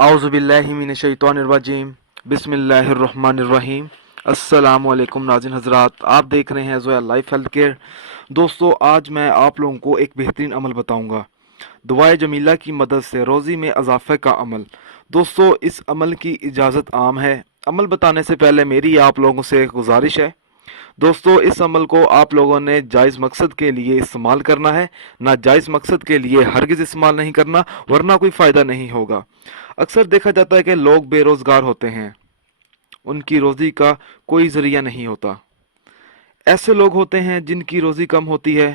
आउज़ुबिल्लाहिमिनश्शैतानिर्रजीम बिस्मिल्लाहिर्रहमानिर्रहीम। अस्सलाम वालेकुम नाज़रीन हज़रात, आप देख रहे हैं ज़ोया लाइफ हेल्थ केयर। दोस्तों, आज मैं आप लोगों को एक बेहतरीन अमल बताऊंगा, दुआए जमीला की मदद से रोज़ी में इजाफ़े का अमल। दोस्तों, इस अमल की इजाज़त आम है। अमल बताने से पहले मेरी आप लोगों से एक गुजारिश है। दोस्तों, इस अमल को आप लोगों ने जायज़ मकसद के लिए इस्तेमाल करना है, ना जायज़ मकसद के लिए हरगिज़ इस्तेमाल नहीं करना, वरना कोई फ़ायदा नहीं होगा। अक्सर देखा जाता है कि लोग बेरोज़गार होते हैं, उनकी रोज़ी का कोई ज़रिया नहीं होता। ऐसे लोग होते हैं जिनकी रोज़ी कम होती है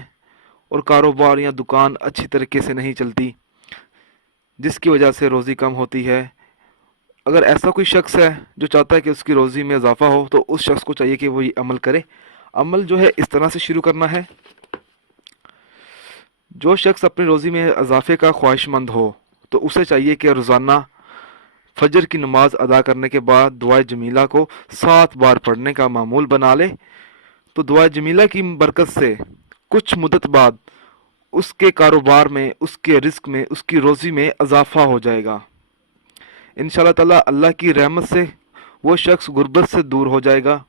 और कारोबार या दुकान अच्छी तरीके से नहीं चलती, जिसकी वजह से रोज़ी कम होती है। अगर ऐसा कोई शख्स है जो चाहता है कि उसकी रोज़ी में इजाफ़ा हो, तो उस शख्स को चाहिए कि वो ये अमल करे। अमल जो है इस तरह से शुरू करना है। जो शख्स अपनी रोज़ी में इजाफ़े का ख्वाहिशमंद हो, तो उसे चाहिए कि रोज़ाना फजर की नमाज अदा करने के बाद दुआ जमीला को 7 बार पढ़ने का मामूल बना ले। तो दुआ जमीला की बरकत से कुछ मुद्दत बाद उसके कारोबार में, उसके रिस्क में, उसकी रोज़ी में इजाफा हो जाएगा। इंशाअल्लाह ताला अल्लाह की रहमत से वो शख्स गुर्बत से दूर हो जाएगा।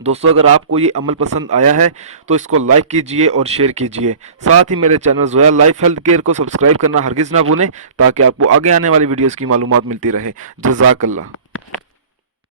दोस्तों, अगर आपको ये अमल पसंद आया है तो इसको लाइक कीजिए और शेयर कीजिए। साथ ही मेरे channel Zoya life health care को सब्सक्राइब करना हरगिज़ ना भूलें, ताकि आपको आगे आने वाली वीडियोज़ की मालूमात मिलती रहे। जज़ाकल्लाह।